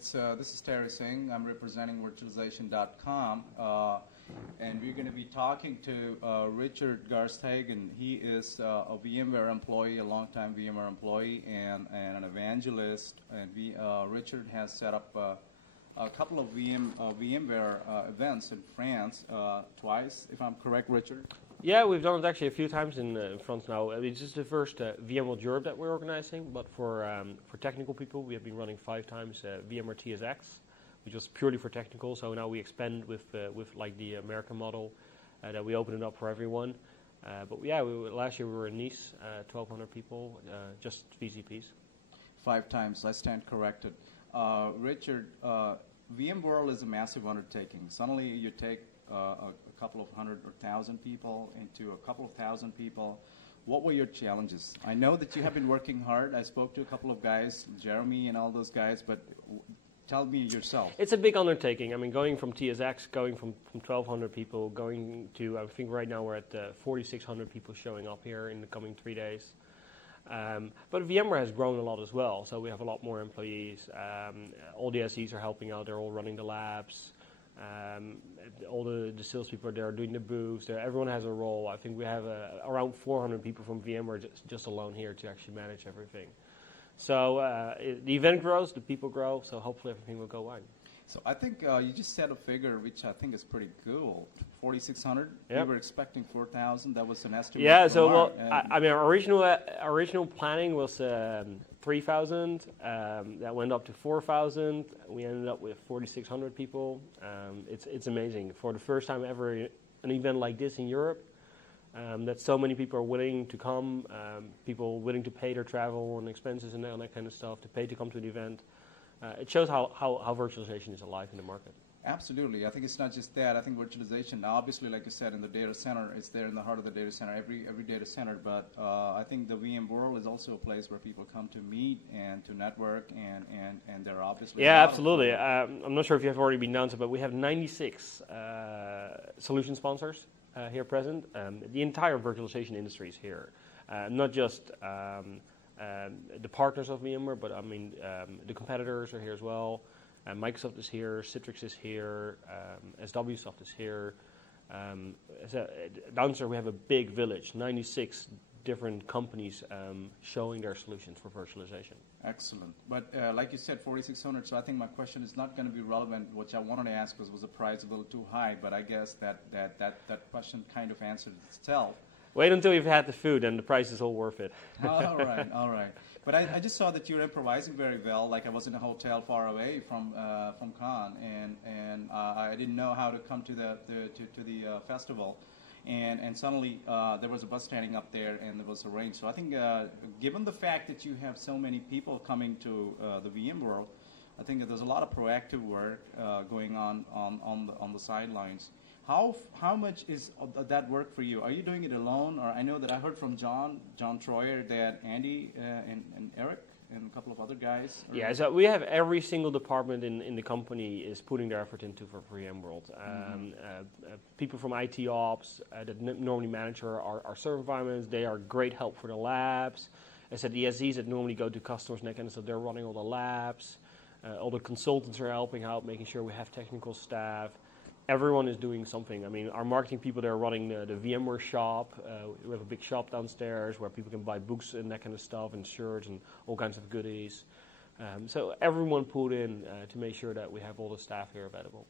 This is Tarry Singh. I'm representing virtualization.com, and we're going to be talking to Richard Garsthagen. He is a VMware employee, a longtime VMware employee, and an evangelist. And Richard has set up a couple of VMware events in France twice, if I'm correct, Richard. Yeah, we've done it actually a few times in France now. This is the first VMWorld Europe that we're organizing, but for technical people, we have been running 5 times VMware TSX, which was purely for technical. So now we expand with like the American model, that we open it up for everyone. But yeah, last year we were in Nice, 1,200 people, just VCPs. 5 times, I stand corrected. Richard, VMworld is a massive undertaking. Suddenly you take a couple of 100 or 1,000 people into a couple of 1,000 people. What were your challenges? I know that you have been working hard. I spoke to a couple of guys, Jeremy and all those guys, but tell me yourself. It's a big undertaking. I mean, going from TSX, going from 1,200 people, going to, I think right now we're at 4,600 people showing up here in the coming 3 days. But VMware has grown a lot as well, so we have a lot more employees. All the SEs are helping out. They're all running the labs. All the salespeople are there doing the booths. Everyone has a role. I think we have around 400 people from VMware just alone here to actually manage everything. So the event grows, the people grow, so hopefully everything will go well. So I think you just said a figure which I think is pretty cool. 4,600. Yep. We were expecting 4,000. That was an estimate. Yeah. So I mean, our original planning was 3,000. That went up to 4,000. We ended up with 4,600 people. It's amazing for the first time ever an event like this in Europe. That so many people are willing to come. People willing to pay their travel and expenses and all that kind of stuff to pay to come to the event. It shows how virtualization is alive in the market. Absolutely. I think it's not just that. I think virtualization, obviously, like you said, in the data center, it's there in the heart of the data center, every data center. But I think the VMworld is also a place where people come to meet and to network, and they're obviously... Yeah, absolutely. I'm not sure if you have already been down to, but we have 96 solution sponsors here present. The entire virtualization industry is here, not just... the partners of VMware, but I mean the competitors are here as well. Microsoft is here, Citrix is here, SWSoft is here. Downstairs we have a big village, 96 different companies showing their solutions for virtualization. Excellent. But like you said, 4,600, so I think my question is not going to be relevant. What I wanted to ask was the price a little too high? But I guess that question kind of answered itself. Wait until you've had the food, and the price is all worth it. All right. But I just saw that you're improvising very well. Like I was in a hotel far away from Cannes, and I didn't know how to come to the festival, and suddenly there was a bus standing up there, and there was a rain. So I think, given the fact that you have so many people coming to the VMworld, I think that there's a lot of proactive work going on the sidelines. How much is that work for you? Are you doing it alone? Or I know that I heard from John Troyer that Andy and Eric and a couple of other guys. Yeah, so we have every single department in the company is putting their effort into for VMworld. People from IT ops that normally manage our server environments, they are great help for the labs. I said the SEs that normally go to customers and that kind of stuff, they're running all the labs. All the consultants are helping out, making sure we have technical staff. Everyone is doing something. I mean, our marketing people, they're running the VMware shop. We have a big shop downstairs where people can buy books and that kind of stuff, and shirts and all kinds of goodies. So everyone put in to make sure that we have all the staff here available.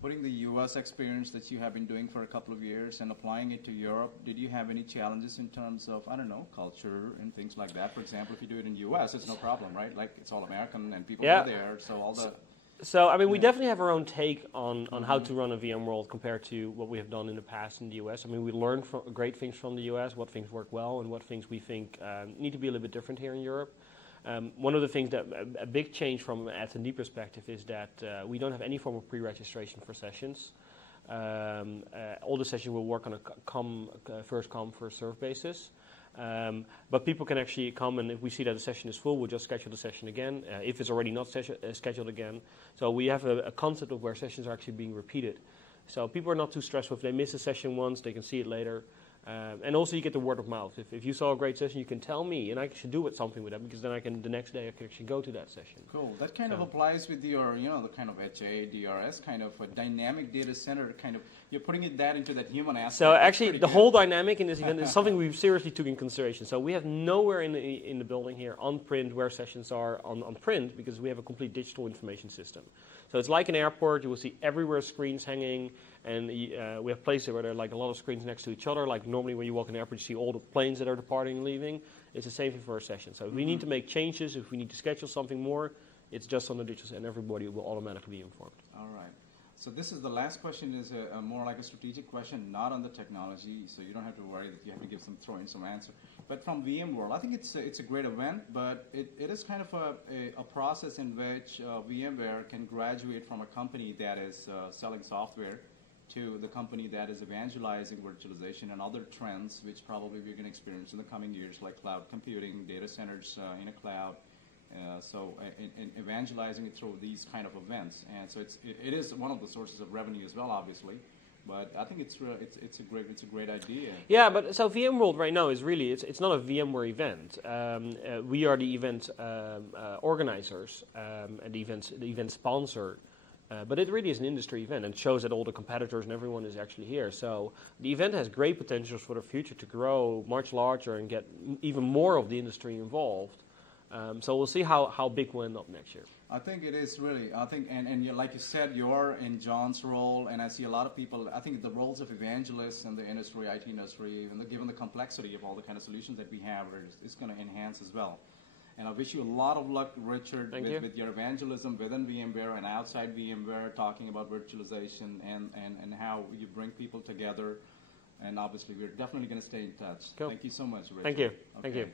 Putting the U.S. experience that you have been doing for a couple of years and applying it to Europe, did you have any challenges in terms of, I don't know, culture and things like that? For example, if you do it in the U.S., it's no problem, right? Like, it's all American and people go there, so all the... So, I mean, we definitely have our own take on how to run a VMworld compared to what we have done in the past in the US. I mean, we learned great things from the US, what things work well and what things we think need to be a little bit different here in Europe. One of the things that a big change from attendee perspective is that we don't have any form of pre-registration for sessions. All the sessions will work on a first come, first serve basis. But people can actually come, and if we see that the session is full, we'll just schedule the session again, if it's already not scheduled again. So we have a concept of where sessions are actually being repeated. So people are not too stressed if they miss a session once, they can see it later. And also you get the word of mouth. If you saw a great session, you can tell me, and I should do something with that, because then the next day I can actually go to that session. Cool. That kind of applies with your, the kind of HA, DRS, kind of a dynamic data center, kind of, you're putting that into that human aspect. So actually, the whole dynamic in this event is something we've seriously took in consideration. So we have nowhere in the building here on print where sessions are on print, because we have a complete digital information system. So it's like an airport. You will see everywhere screens hanging, and we have places where there are like a lot of screens next to each other. Like normally when you walk in an airport, you see all the planes that are departing and leaving. It's the same thing for a session. So if we need to make changes, if we need to schedule something more, it's just on the digital, and everybody will automatically be informed. All right. So this is the last question, is a more like a strategic question, not on the technology, so you don't have to worry that you have to throw in some answer. But from VMworld, I think it's a great event, but it is kind of a process in which VMware can graduate from a company that is selling software to the company that is evangelizing virtualization and other trends, which probably we're going to experience in the coming years, like cloud computing, data centers in a cloud. In evangelizing it through these kind of events, and so it is one of the sources of revenue as well, obviously. But I think it's a great idea. Yeah, but so VMworld right now is really it's not a VMware event. We are the event organizers and the event sponsor. But it really is an industry event, and shows that all the competitors and everyone is actually here. So the event has great potentials for the future to grow much larger and get even more of the industry involved. So we'll see how big we'll end up next year. I think it is really. I think, and like you said, you're in John's role, and I see a lot of people. I think the roles of evangelists in the industry, IT industry, and given the complexity of all the kind of solutions that we have, is going to enhance as well. And I wish you a lot of luck, Richard, with your evangelism within VMware and outside VMware, talking about virtualization and how you bring people together. And obviously, we're definitely going to stay in touch. Cool. Thank you so much, Richard. Thank you. Okay. Thank you.